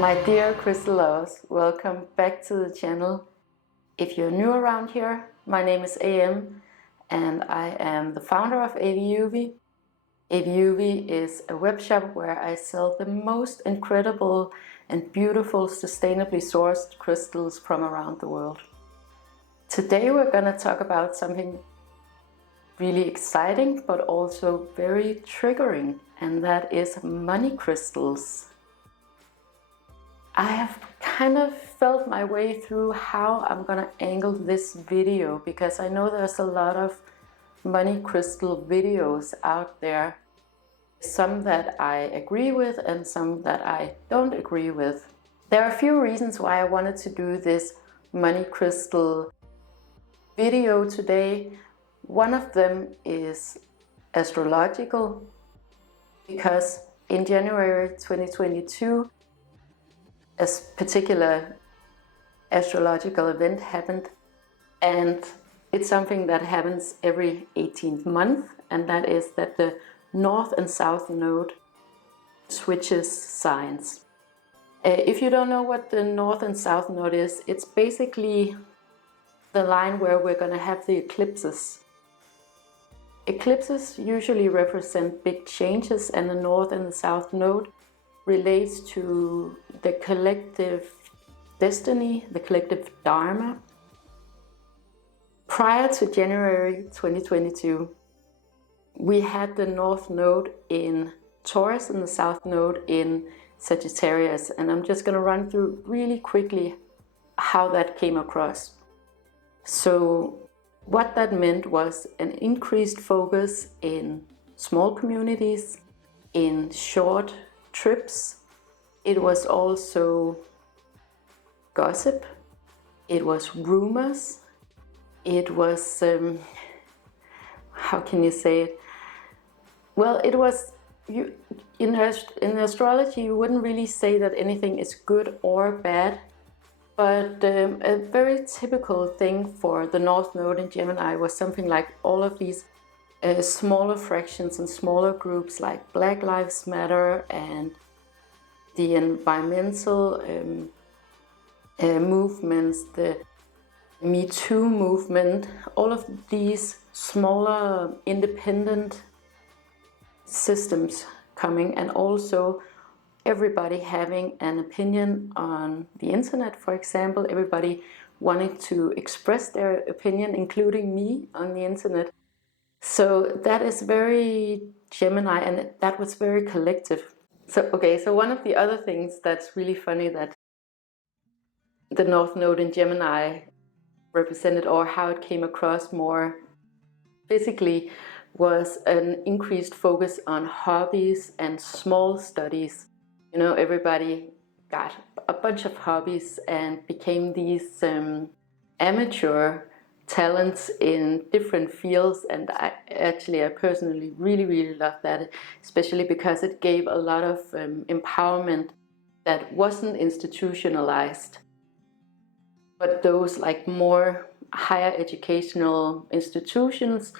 My dear crystal lovers, welcome back to the channel. If you're new around here, my name is AM and I am the founder of AVIUVI. AVIUVI is a web shop where I sell the most incredible and beautiful sustainably sourced crystals from around the world. Today we're going to talk about something really exciting but also very triggering, and that is money crystals. I have kind of felt my way through how I'm gonna angle this video because I know there's a lot of money crystal videos out there. Some that I agree with and some that I don't agree with. There are a few reasons why I wanted to do this money crystal video today. One of them is astrological, because in January 2022 a particular astrological event happened, and it's something that happens every 18th month, and that is that the North and South Node switches signs. If you don't know what the North and South Node is, it's basically the line where we're going to have the eclipses. Eclipses usually represent big changes, and the North and the South Node relates to the collective destiny, the collective dharma. Prior to January 2022, we had the North Node in Taurus and the South Node in Sagittarius, and I'm just going to run through really quickly how that came across. So what that meant was an increased focus in small communities, in short trips. It was also gossip, it was rumors, it was how can you say it? Well, it was, in astrology you wouldn't really say that anything is good or bad, but a very typical thing for the North Node in Gemini was something like all of these smaller fractions and smaller groups like Black Lives Matter and the environmental movements, the Me Too movement, all of these smaller independent systems coming, and also everybody having an opinion on the internet, for example, everybody wanting to express their opinion, including me on the internet. So that is very Gemini, and that was very collective. So one of the other things that's really funny that the North Node in Gemini represented, or how it came across more physically, was an increased focus on hobbies and small studies. You know, everybody got a bunch of hobbies and became these amateur talents in different fields, and I personally really love that, especially because it gave a lot of empowerment that wasn't institutionalized, but those like more higher educational institutions,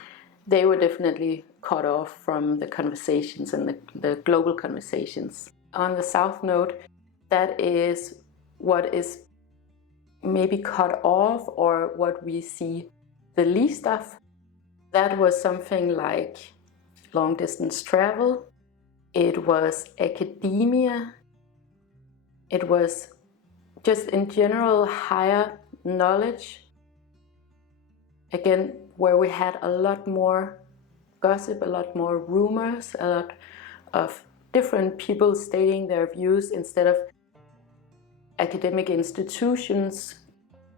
they were definitely cut off from the conversations and the global conversations. On the South Node, that is what is maybe cut off, or what we see the least of. That was something like long distance travel, it was academia, it was just in general higher knowledge, again where we had a lot more gossip, a lot more rumors, a lot of different people stating their views instead of academic institutions.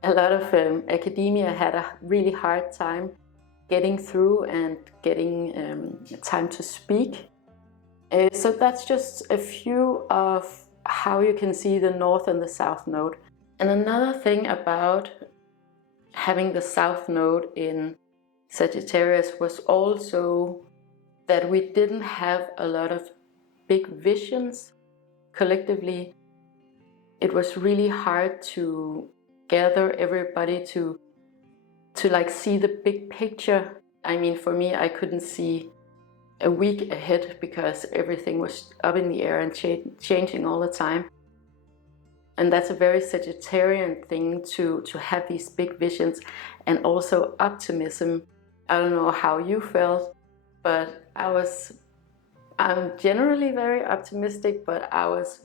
A lot of academia had a really hard time getting through and getting time to speak. So that's just a few of how you can see the North and the South Node. And another thing about having the South Node in Sagittarius was also that we didn't have a lot of big visions collectively. It was really hard to gather everybody to like see the big picture. I mean, for me, I couldn't see a week ahead because everything was up in the air and changing all the time. And that's a very Sagittarian thing to have these big visions, and also optimism. I don't know how you felt, but I'm generally very optimistic, but I was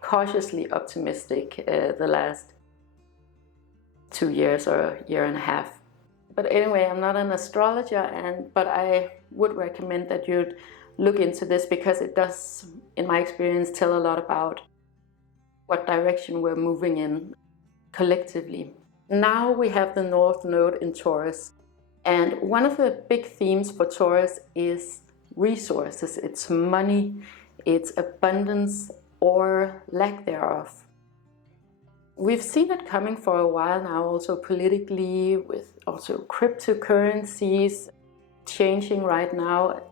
cautiously optimistic the last 2 years or a year and a half. But anyway, I'm not an astrologer, but I would recommend that you'd look into this, because it does, in my experience, tell a lot about what direction we're moving in collectively. Now we have the North Node in Taurus, and one of the big themes for Taurus is resources. It's money, it's abundance or lack thereof. We've seen it coming for a while now, also politically, with also cryptocurrencies changing right now.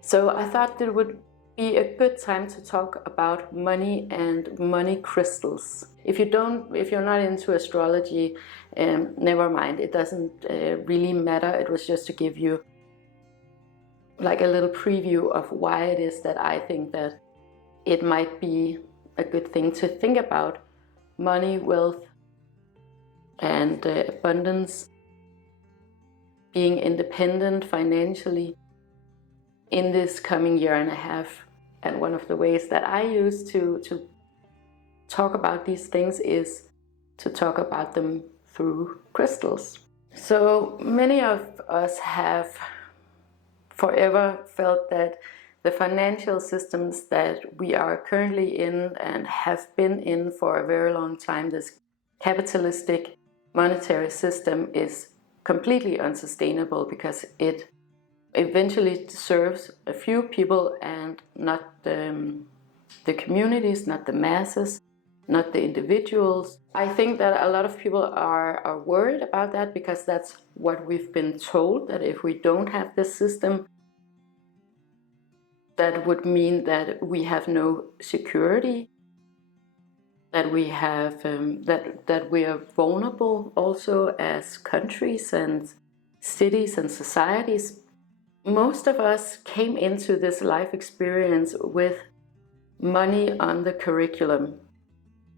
So I thought it would be a good time to talk about money and money crystals. If you're not into astrology, never mind. It doesn't really matter. It was just to give you like a little preview of why it is that I think that it might be a good thing to think about money, wealth, and abundance, being independent financially in this coming year and a half. And one of the ways that I use to talk about these things is to talk about them through crystals. So many of us have forever felt that the financial systems that we are currently in and have been in for a very long time, this capitalistic monetary system, is completely unsustainable, because it eventually serves a few people and not the communities, not the masses, not the individuals. I think that a lot of people are worried about that, because that's what we've been told, that if we don't have this system, that would mean that we have no security, that we have that we are vulnerable also as countries and cities and societies. Most of us came into this life experience with money on the curriculum.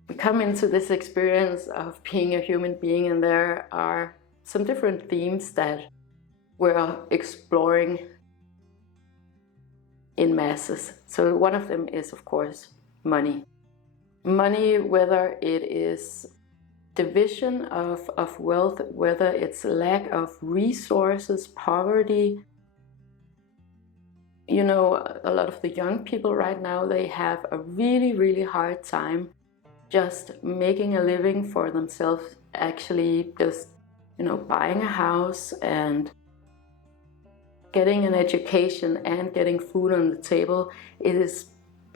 We come into this experience of being a human being, and there are some different themes that we're exploring in masses. So one of them is, of course, money. Money, whether it is division of wealth, whether it's lack of resources, poverty. You know, a lot of the young people right now, they have a really, really hard time just making a living for themselves, actually just, buying a house and getting an education and getting food on the table. It is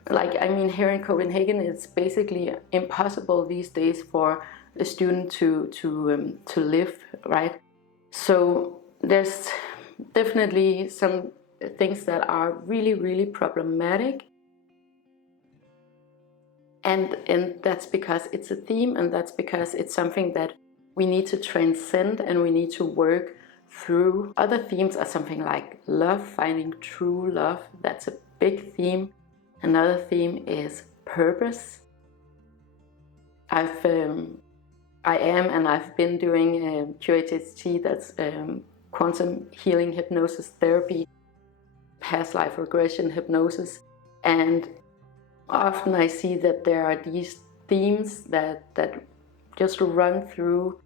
here in Copenhagen, it's basically impossible these days for a student to live, right? So there's definitely some things that are really, really problematic. And that's because it's a theme, and that's because it's something that we need to transcend and we need to work through. Other themes are something like love, finding true love. That's a big theme. Another theme is purpose. I've been doing QHHT, that's quantum healing hypnosis therapy, past life regression hypnosis, and often I see that there are these themes that just run through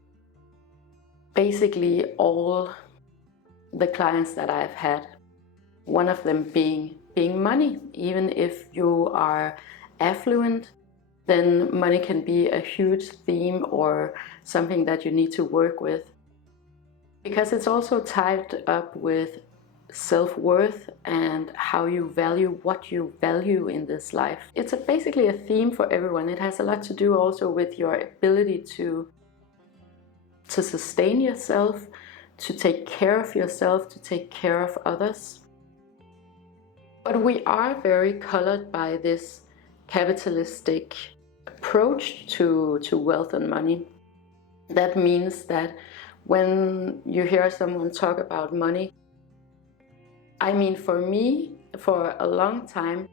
basically all the clients that I've had. One of them being money. Even if you are affluent, then money can be a huge theme or something that you need to work with, because it's also tied up with self-worth and how you value what you value in this life. It's basically a theme for everyone. It has a lot to do also with your ability to sustain yourself, to take care of yourself, to take care of others. But we are very colored by this capitalistic approach to wealth and money. That means that when you hear someone talk about money, for me, for a long time,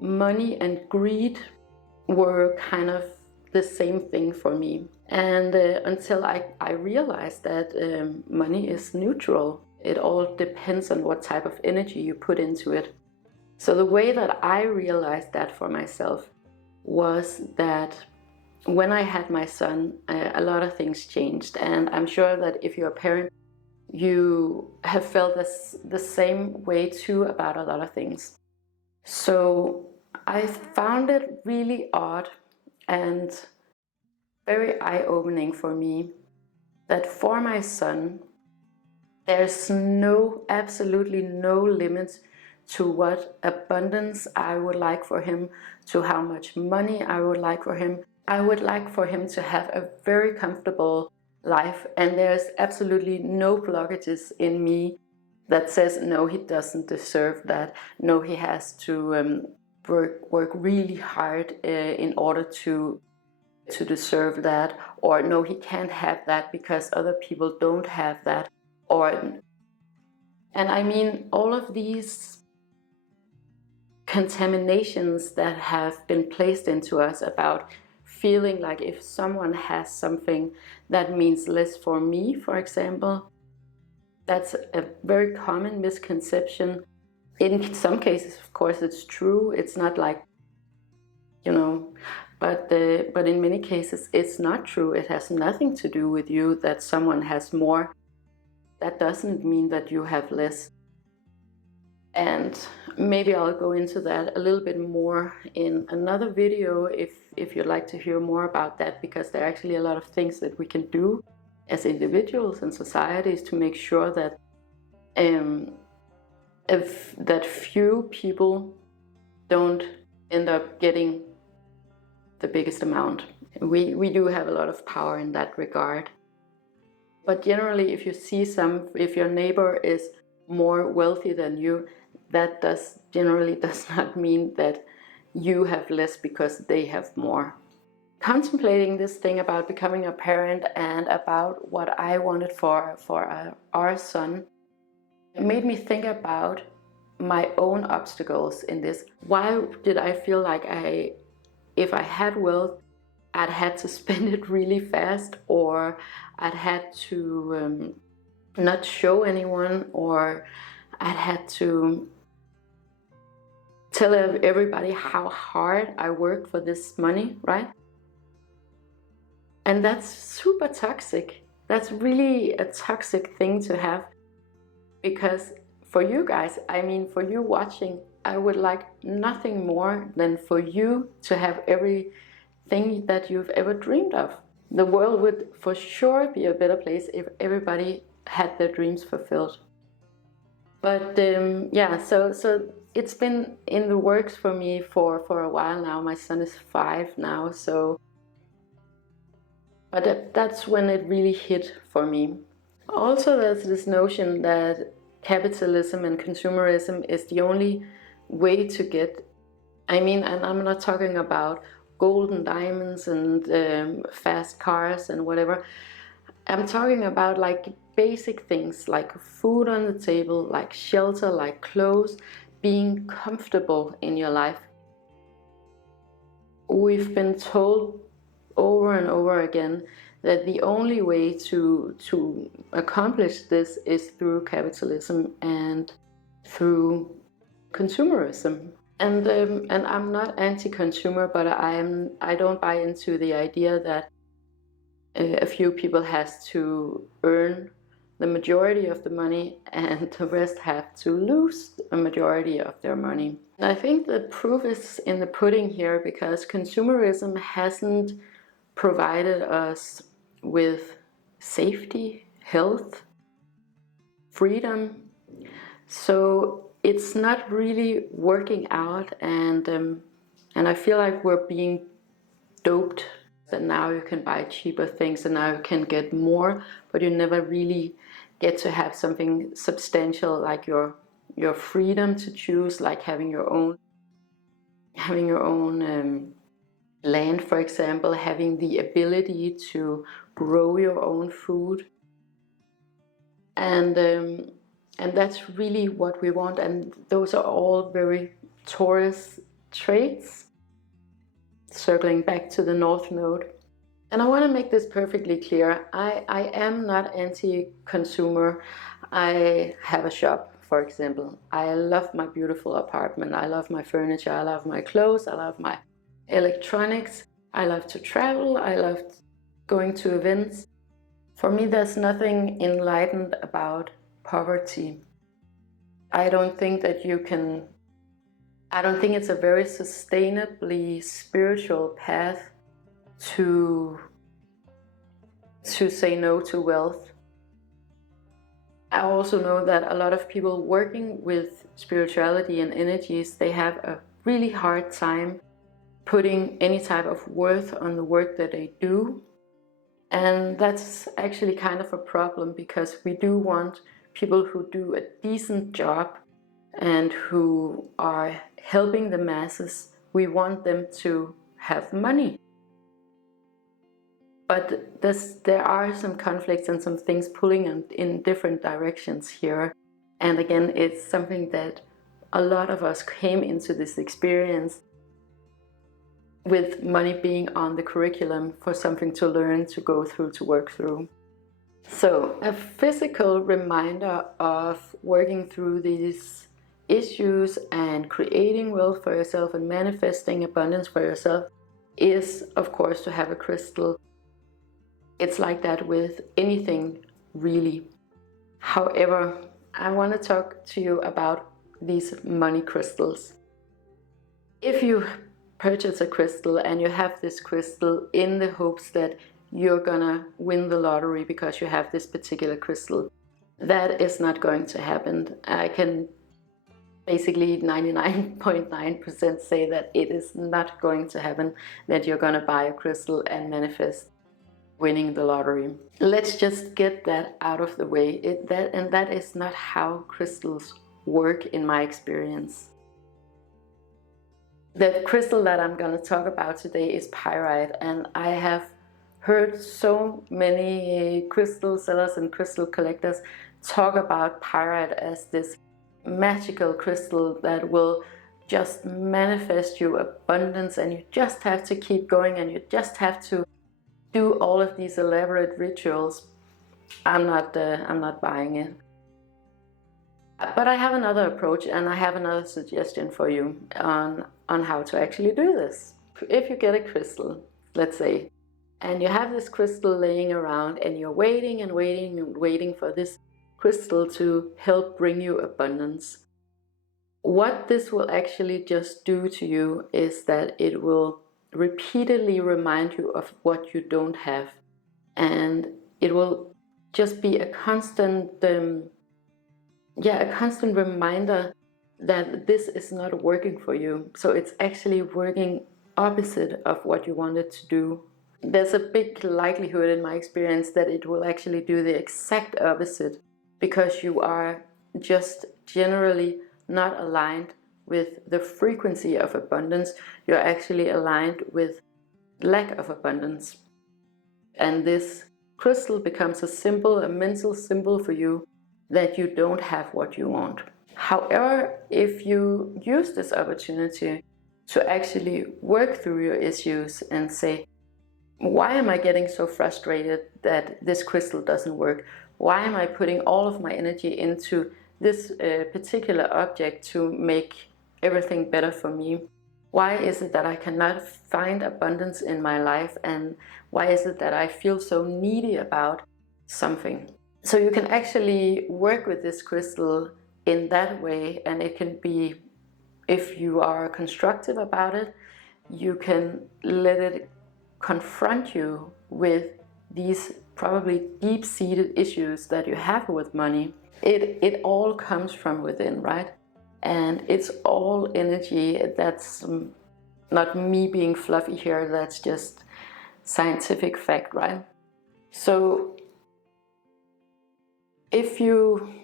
money and greed were kind of the same thing for me. And until I realized that money is neutral. It all depends on what type of energy you put into it. So the way that I realized that for myself was that when I had my son, a lot of things changed. And I'm sure that if you're a parent, you have felt the same way too about a lot of things. So I found it really odd and very eye-opening for me that for my son, there's absolutely no limits to what abundance I would like for him, to how much money I would like for him. I would like for him to have a very comfortable life, and there's absolutely no blockages in me that says no, he doesn't deserve that. No, he has to work really hard in order to deserve that, or no, he can't have that because other people don't have that. And I mean, all of these contaminations that have been placed into us about feeling like if someone has something that means less for me, for example, that's a very common misconception. In some cases, of course, it's true. It's not like, but in many cases, it's not true. It has nothing to do with you that someone has more. That doesn't mean that you have less. And maybe I'll go into that a little bit more in another video if you'd like to hear more about that, because there are actually a lot of things that we can do as individuals and societies to make sure that that few people don't end up getting the biggest amount. We do have a lot of power in that regard. But generally, if your neighbor is more wealthy than you, that generally does not mean that you have less because they have more. Contemplating this thing about becoming a parent and about what I wanted for our son, it made me think about my own obstacles in this. Why did I feel like if I had wealth, I'd had to spend it really fast, or I'd had to not show anyone, or I'd had to tell everybody how hard I worked for this money, right? And that's super toxic. That's really a toxic thing to have, because for you guys, I mean, for you watching, I would like nothing more than for you to have everything that you've ever dreamed of. The world would for sure be a better place if everybody had their dreams fulfilled. But yeah, so it's been in the works for me for a while now. My son is 5 now, but that's when it really hit for me. Also, there's this notion that capitalism and consumerism is the only way to get, and I'm not talking about gold and diamonds and fast cars and whatever. I'm talking about like basic things like food on the table, like shelter, like clothes, being comfortable in your life. We've been told over and over again that the only way to accomplish this is through capitalism and through consumerism. And I'm not anti-consumer, but I don't buy into the idea that a few people has to earn the majority of the money and the rest have to lose a majority of their money. And I think the proof is in the pudding here, because consumerism hasn't provided us with safety, health, freedom. So it's not really working out, and I feel like we're being doped that now you can buy cheaper things and now you can get more, but you never really get to have something substantial like your freedom to choose, like having your own land, for example, having the ability to grow your own food, and that's really what we want. And those are all very Taurus traits. circling back to the North Node. And I want to make this perfectly clear. I am not anti-consumer. I have a shop, for example. I love my beautiful apartment. I love my furniture. I love my clothes. I love my electronics. I love to travel. I love going to events. For me, there's nothing enlightened about poverty. I don't think it's a very sustainably spiritual path to say no to wealth. I also know that a lot of people working with spirituality and energies, they have a really hard time putting any type of worth on the work that they do. And that's actually kind of a problem, because we do want people who do a decent job and who are helping the masses, we want them to have money. But there are some conflicts and some things pulling in different directions here. And again, it's something that a lot of us came into this experience with money being on the curriculum for something to learn, to go through, to work through. So a physical reminder of working through these issues and creating wealth for yourself and manifesting abundance for yourself is, of course, to have a crystal. It's like that with anything, really. However, I want to talk to you about these money crystals. If you purchase a crystal and you have this crystal in the hopes that you're gonna win the lottery because you have this particular crystal, that is not going to happen. I can basically 99.9% say that it is not going to happen, that you're gonna buy a crystal and manifest winning the lottery. Let's just get that out of the way. That is not how crystals work in my experience. The crystal that I'm going to talk about today is pyrite, and I have heard so many crystal sellers and crystal collectors talk about pyrite as this magical crystal that will just manifest you abundance, and you just have to keep going and you just have to do all of these elaborate rituals. I'm not buying it. But I have another approach, and I have another suggestion for you on how to actually do this. If you get a crystal, let's say, and you have this crystal laying around and you're waiting and waiting and waiting for this crystal to help bring you abundance, what this will actually just do to you is that it will repeatedly remind you of what you don't have, and it will just be a constant reminder that this is not working for you. So it's actually working opposite of what you wanted to do. There's a big likelihood in my experience that it will actually do the exact opposite, because you are just generally not aligned with the frequency of abundance. You're actually aligned with lack of abundance. And this crystal becomes a mental symbol for you that you don't have what you want. However, if you use this opportunity to actually work through your issues and say, why am I getting so frustrated that this crystal doesn't work? Why am I putting all of my energy into this particular object to make everything better for me? Why is it that I cannot find abundance in my life? And why is it that I feel so needy about something? So you can actually work with this crystal in that way, and it can be, if you are constructive about it, you can let it confront you with these probably deep-seated issues that you have with money. It all comes from within, right? And it's all energy. That's not me being fluffy here, that's just scientific fact, right? So if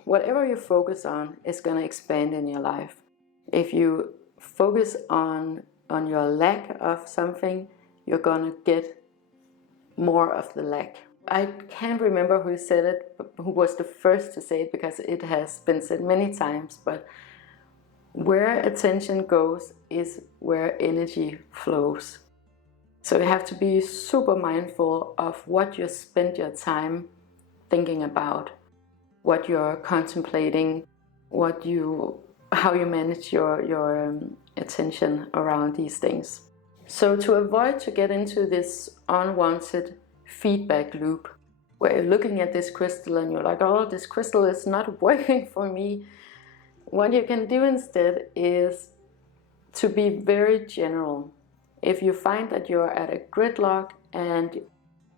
whatever you focus on is going to expand in your life. If you focus on your lack of something, you're going to get more of the lack. I can't remember who said it, who was the first to say it, because it has been said many times, but where attention goes is where energy flows. So you have to be super mindful of what you spend your time thinking about, what you're contemplating, how you manage your attention around these things. So to avoid to get into this unwanted feedback loop where you're looking at this crystal and you're like, oh, this crystal is not working for me, what you can do instead is to be very general. If you find that you're at a gridlock and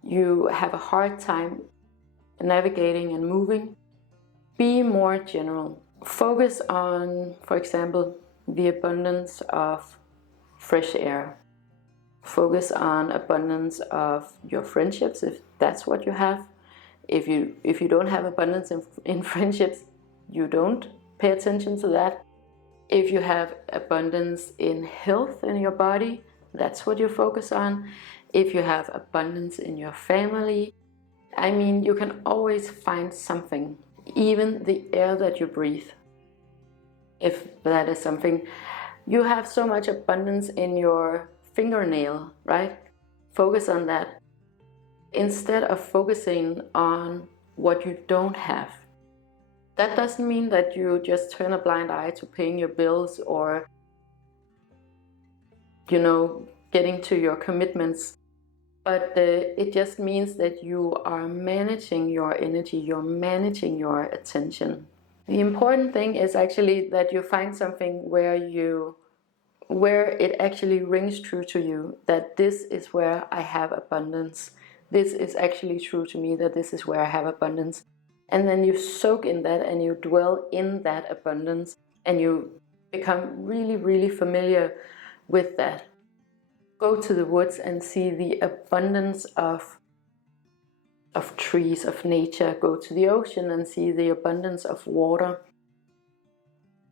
you have a hard time navigating and moving, be more general. Focus on, for example, the abundance of fresh air. Focus on abundance of your friendships, if that's what you have. If you don't have abundance in friendships, you don't pay attention to that. If you have abundance in health in your body, that's what you focus on. If you have abundance in your family, I mean, you can always find something, even the air that you breathe. If that is something, you have so much abundance in your fingernail, right? Focus on that instead of focusing on what you don't have. That doesn't mean that you just turn a blind eye to paying your bills or, getting to your commitments. But it just means that you are managing your energy, you're managing your attention. The important thing is actually that you find something where it actually rings true to you, that this is where I have abundance. This is actually true to me, that this is where I have abundance. And then you soak in that and you dwell in that abundance and you become really, really familiar with that. Go to the woods and see the abundance of trees, of nature. Go to the ocean and see the abundance of water.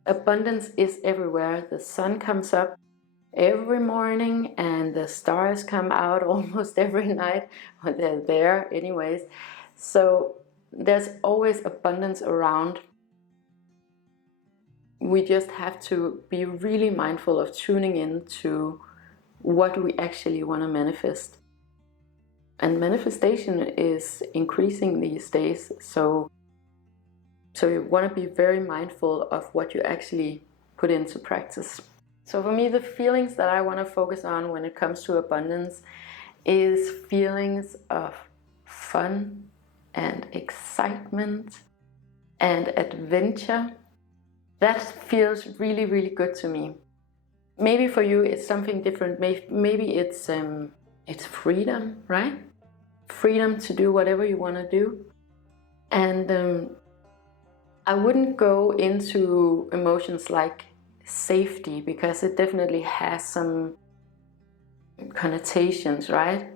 Abundance is everywhere. The sun comes up every morning and the stars come out almost every night. Well, they're there anyways. So there's always abundance around. We just have to be really mindful of tuning in to what we actually want to manifest. And manifestation is increasing these days, so you want to be very mindful of what you actually put into practice. So for me, the feelings that I want to focus on when it comes to abundance is feelings of fun and excitement and adventure. That feels really, really good to me. Maybe for you it's something different. Maybe it's freedom, right? Freedom to do whatever you want to do. And I wouldn't go into emotions like safety, because it definitely has some connotations, right?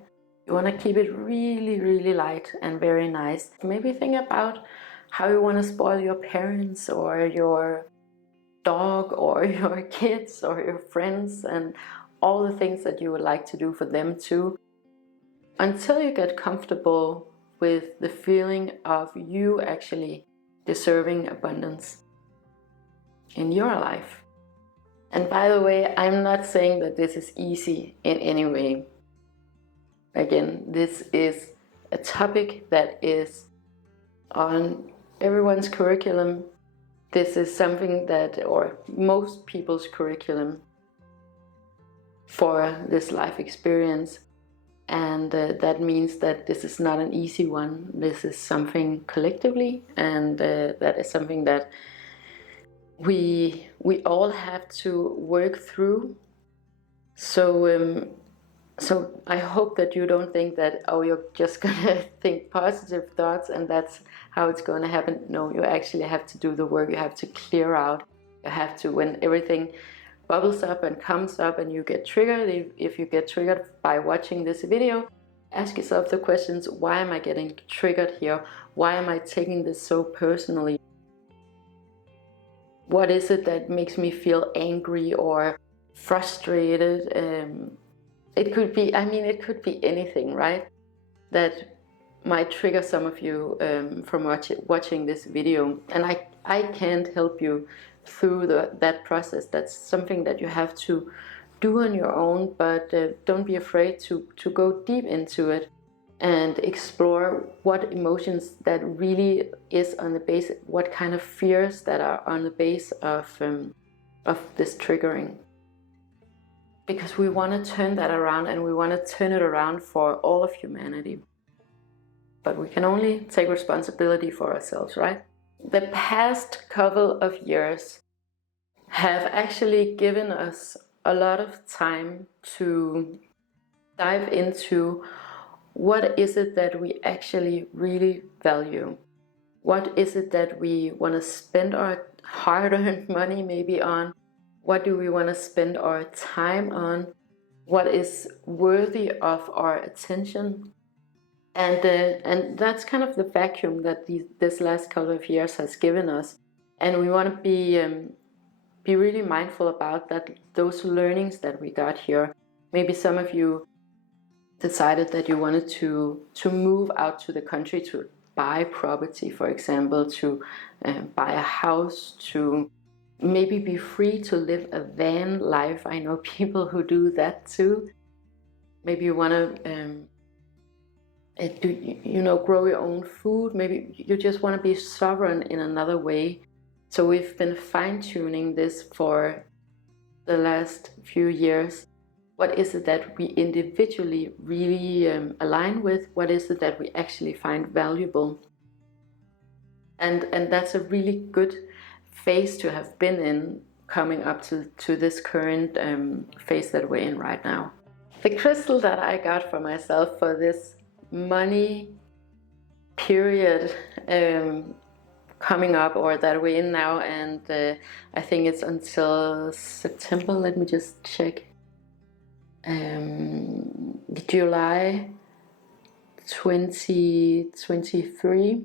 You want to keep it really, really light and very nice. Maybe think about how you want to spoil your parents or your dog or your kids or your friends and all the things that you would like to do for them too, until you get comfortable with the feeling of you actually deserving abundance in your life. And by the way, I'm not saying that this is easy in any way. Again, this is a topic that is on everyone's curriculum. This is something that, or most people's curriculum for this life experience. And that means that this is not an easy one. This is something collectively, and that is something that we all have to work through. So I hope that you don't think that, oh, you're just gonna think positive thoughts and that's how it's gonna happen. No, you actually have to do the work. You have to clear out. You have to, when everything bubbles up and comes up and you get triggered, if you get triggered by watching this video, ask yourself the questions: why am I getting triggered here? Why am I taking this so personally? What is it that makes me feel angry or frustrated? It could be, it could be anything, right? That might trigger some of you from watching this video. And I can't help you through that process. That's something that you have to do on your own, but don't be afraid to go deep into it and explore what emotions that really is on the base, what kind of fears that are on the base of this triggering. Because we want to turn that around, and we want to turn it around for all of humanity. But we can only take responsibility for ourselves, right? The past couple of years have actually given us a lot of time to dive into what is it that we actually really value. What is it that we want to spend our hard-earned money maybe on? What do we want to spend our time on? What is worthy of our attention? And that's kind of the vacuum that this last couple of years has given us. And we want to be really mindful about that, those learnings that we got here. Maybe some of you decided that you wanted to move out to the country to buy property, for example, to buy a house, to maybe be free to live a van life. I know people who do that too. Maybe you want to grow your own food. Maybe you just want to be sovereign in another way. So we've been fine-tuning this for the last few years. What is it that we individually really align with? What is it that we actually find valuable? And that's a really good phase to have been in, coming up to this current phase that we're in right now. The crystal that I got for myself for this money period coming up, or that we're in now, and I think it's until September, let me just check, July 2023.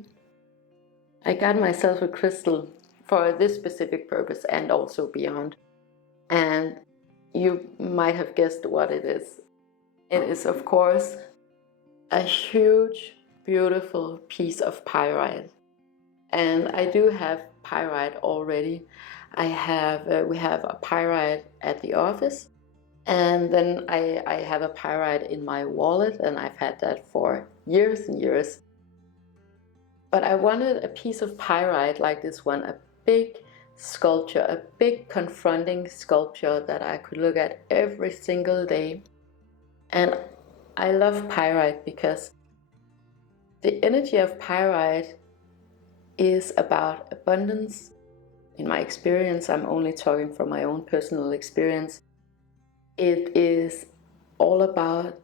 I got myself a crystal for this specific purpose and also beyond, and you might have guessed what it is. It is, of course, a huge, beautiful piece of pyrite. And I do have pyrite already. We have a pyrite at the office, and then I have a pyrite in my wallet, and I've had that for years and years. But I wanted a piece of pyrite like this one, a big sculpture, a big confronting sculpture that I could look at every single day. And I love pyrite because the energy of pyrite is about abundance. In my experience, I'm only talking from my own personal experience. It is all about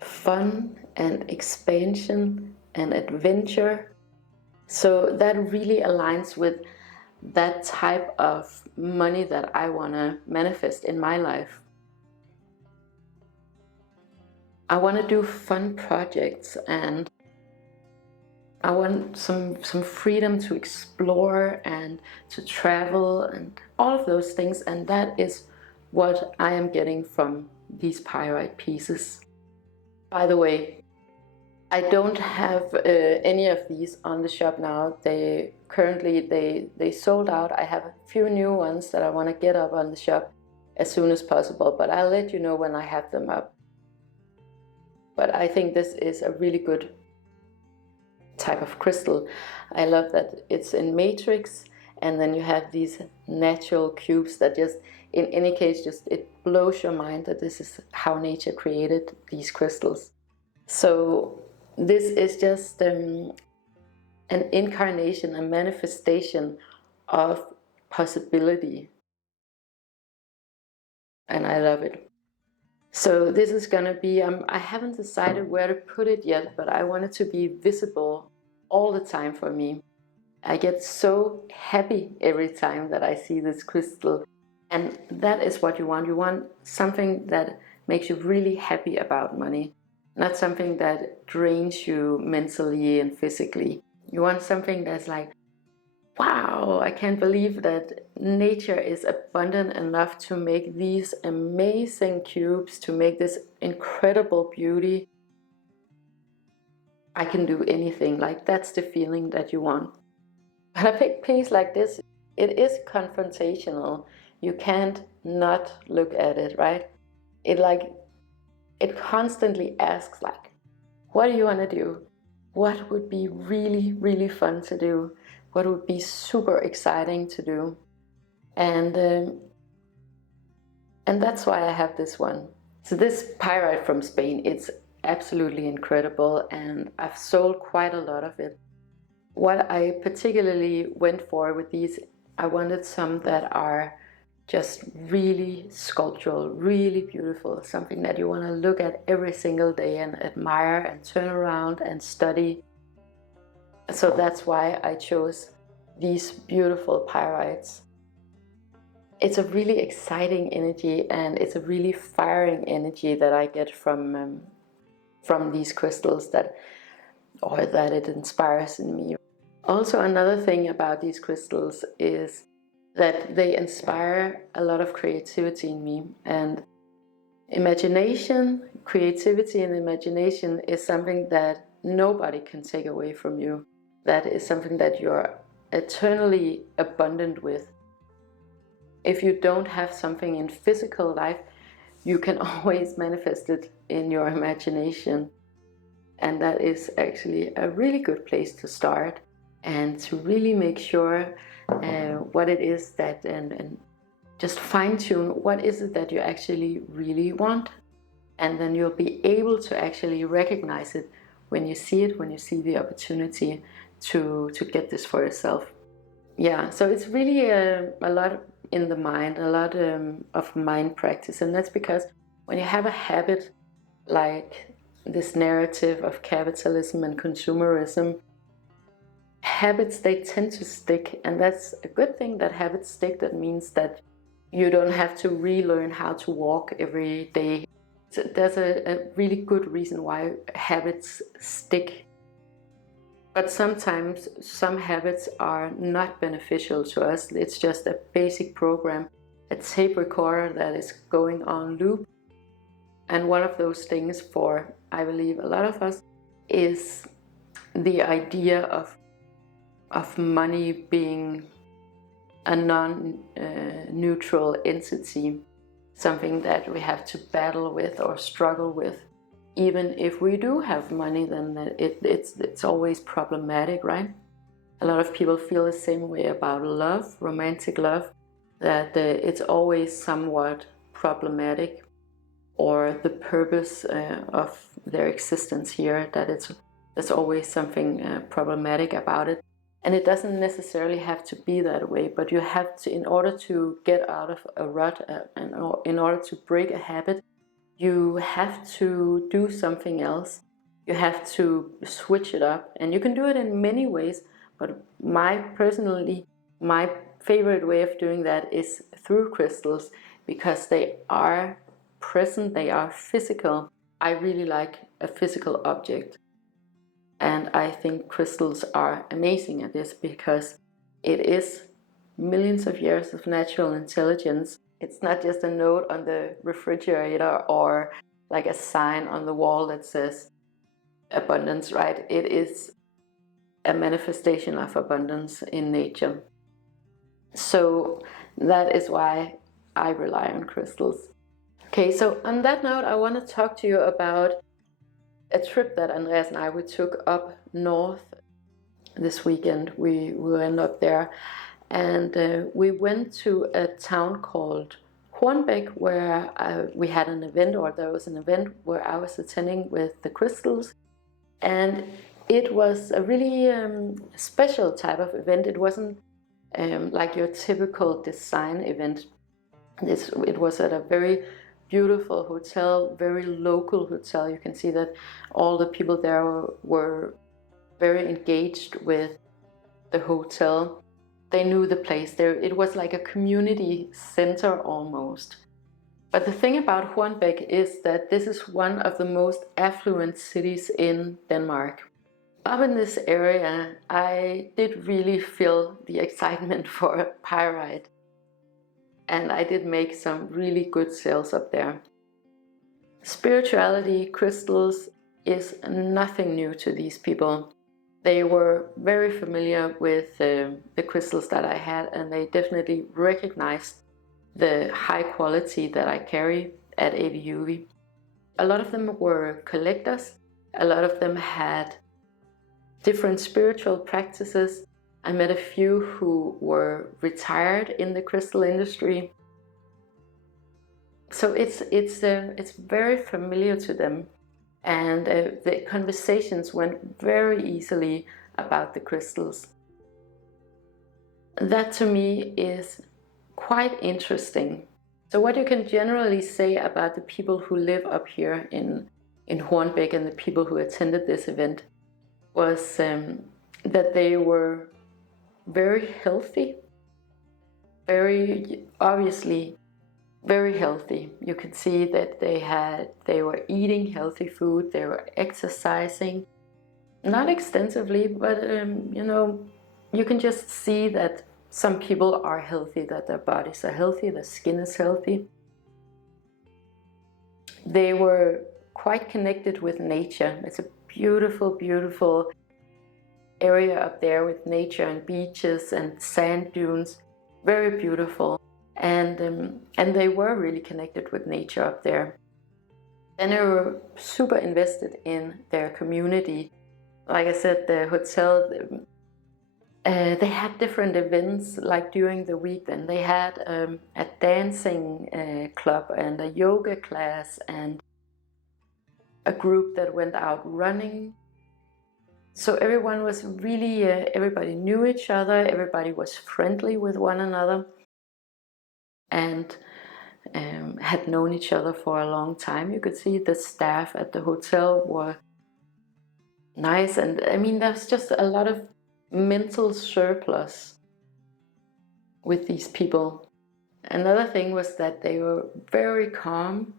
fun and expansion and adventure. So that really aligns with that type of money that I want to manifest in my life. I want to do fun projects, and I want some freedom to explore and to travel and all of those things, and that is what I am getting from these pyrite pieces. By the way, I don't have any of these on the shop now. They sold out. I have a few new ones that I want to get up on the shop as soon as possible, but I'll let you know when I have them up. But I think this is a really good type of crystal. I love that it's in matrix, and then you have these natural cubes that just, in any case, just it blows your mind that this is how nature created these crystals. So this is just an incarnation, a manifestation of possibility, and I love it. So this is gonna be, I haven't decided where to put it yet, but I want it to be visible all the time for me. I get so happy every time that I see this crystal, and that is what you want. You want something that makes you really happy about money, not something that drains you mentally and physically. You want something that's like, wow, I can't believe that nature is abundant enough to make these amazing cubes, to make this incredible beauty. I can do anything. Like, that's the feeling that you want. But a big piece like this, it is confrontational. you can't not look at it, right? It constantly asks like, what do you want to do? What would be really, really fun to do? What would be super exciting to do? And that's why I have this one. So this pyrite from Spain, it's absolutely incredible, and I've sold quite a lot of it. What I particularly went for with these, I wanted some that are just really sculptural, really beautiful, something that you want to look at every single day and admire and turn around and study. So that's why I chose these beautiful pyrites. It's a really exciting energy, and it's a really firing energy that I get from these crystals, that it inspires in me. Also, another thing about these crystals is that they inspire a lot of creativity in me, and creativity and imagination is something that nobody can take away from you. That is something that you're eternally abundant with. If you don't have something in physical life, you can always manifest it in your imagination. And that is actually a really good place to start, and to really make sure what it is that, and just fine tune what is it that you actually really want. And then you'll be able to actually recognize it when you see it, when you see the opportunity to get this for yourself. Yeah, so it's really a lot in the mind, a lot of mind practice. And that's because when you have a habit like this narrative of capitalism and consumerism, habits, they tend to stick, and that's a good thing that habits stick. That means that you don't have to relearn how to walk every day. So there's a really good reason why habits stick. But sometimes some habits are not beneficial to us. It's just a basic program, a tape recorder that is going on loop. And one of those things for, I believe, a lot of us is the idea of money being a non-neutral entity, something that we have to battle with or struggle with. Even if we do have money, then it's always problematic, right? A lot of people feel the same way about love, romantic love, that it's always somewhat problematic, or the purpose of their existence here, that there's always something problematic about it. And it doesn't necessarily have to be that way, but you have to, in order to get out of a rut, and in order to break a habit, you have to do something else. You have to switch it up, and you can do it in many ways, but my favorite way of doing that is through crystals, because they are present, they are physical. I really like a physical object. And I think crystals are amazing at this, because it is millions of years of natural intelligence. It's not just a note on the refrigerator or like a sign on the wall that says abundance, right? It is a manifestation of abundance in nature. So that is why I rely on crystals. Okay, so on that note, I want to talk to you about a trip that Andreas and I, we took up north this weekend. We went up there, and we went to a town called Hornbæk, where we had an event, or there was an event where I was attending with the crystals, and it was a really special type of event. It wasn't like your typical design event. It was at a very beautiful hotel, very local hotel. You can see that all the people there were very engaged with the hotel. They knew the place there. It was like a community center almost. But the thing about Hornbæk is that this is one of the most affluent cities in Denmark. Up in this area, I did really feel the excitement for pyrite. And I did make some really good sales up there. Spirituality, crystals, is nothing new to these people. They were very familiar with the crystals that I had, and they definitely recognized the high quality that I carry at AVIUVI. A lot of them were collectors. A lot of them had different spiritual practices. I met a few who were retired in the crystal industry. So it's very familiar to them, and the conversations went very easily about the crystals. That to me is quite interesting. So what you can generally say about the people who live up here in Hornbæk and the people who attended this event was that they were very healthy, very obviously very healthy. You could see that they were eating healthy food, they were exercising, not extensively, but you know, you can just see that some people are healthy, that their bodies are healthy, their skin is healthy. They were quite connected with nature. It's a beautiful, beautiful area up there with nature and beaches and sand dunes. Very beautiful. And they were really connected with nature up there. And they were super invested in their community. Like I said, the hotel, they had different events, like during the week. Then they had a dancing club and a yoga class and a group that went out running. So everyone was really, everybody knew each other, everybody was friendly with one another, and had known each other for a long time. You could see the staff at the hotel were nice, and I mean, there's just a lot of mental surplus with these people. Another thing was that they were very calm,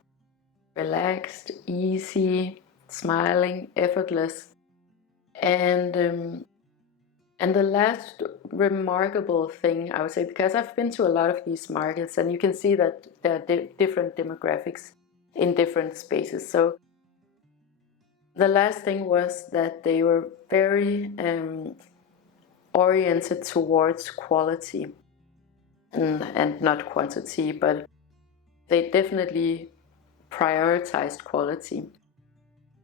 relaxed, easy, smiling, effortless. And the last remarkable thing I would say, because I've been to a lot of these markets and you can see that there are different demographics in different spaces. So the last thing was that they were very oriented towards quality and not quantity, but they definitely prioritized quality.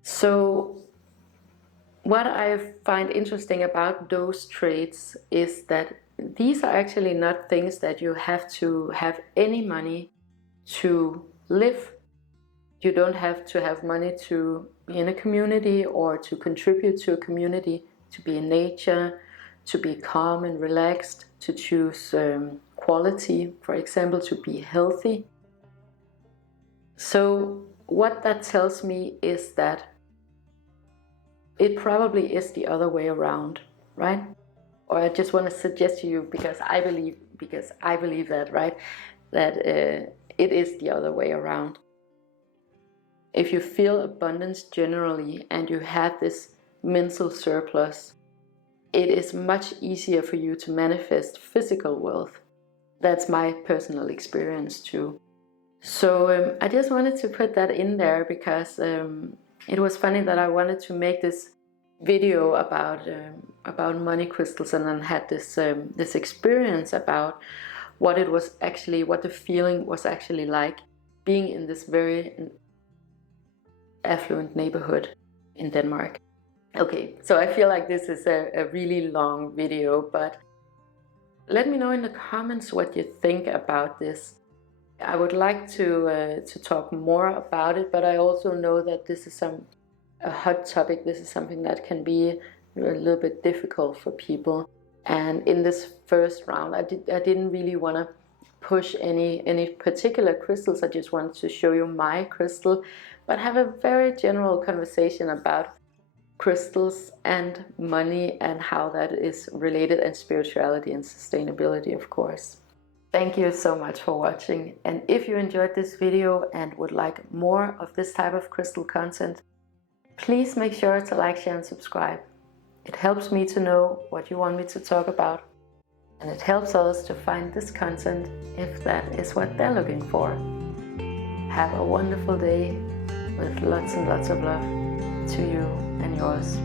So what I find interesting about those traits is that these are actually not things that you have to have any money to live. You don't have to have money to be in a community or to contribute to a community, to be in nature, to be calm and relaxed, to choose quality, for example, to be healthy. So what that tells me is that it probably is the other way around, right? Or I just want to suggest to you, because I believe that, right? That it is the other way around. If you feel abundance generally and you have this mental surplus, it is much easier for you to manifest physical wealth. That's my personal experience too. So I just wanted to put that in there because it was funny that I wanted to make this video about money crystals, and then had this experience about what the feeling was actually like being in this very affluent neighborhood in Denmark. Okay, so I feel like this is a really long video, but let me know in the comments what you think about this. I would like to talk more about it, but I also know that this is a hot topic. This is something that can be a little bit difficult for people. And in this first round, I didn't really want to push any particular crystals. I just wanted to show you my crystal, but have a very general conversation about crystals and money and how that is related, and spirituality and sustainability, of course. Thank you so much for watching, and if you enjoyed this video and would like more of this type of crystal content, please make sure to like, share and subscribe. It helps me to know what you want me to talk about, and it helps others to find this content if that is what they're looking for. Have a wonderful day with lots and lots of love to you and yours.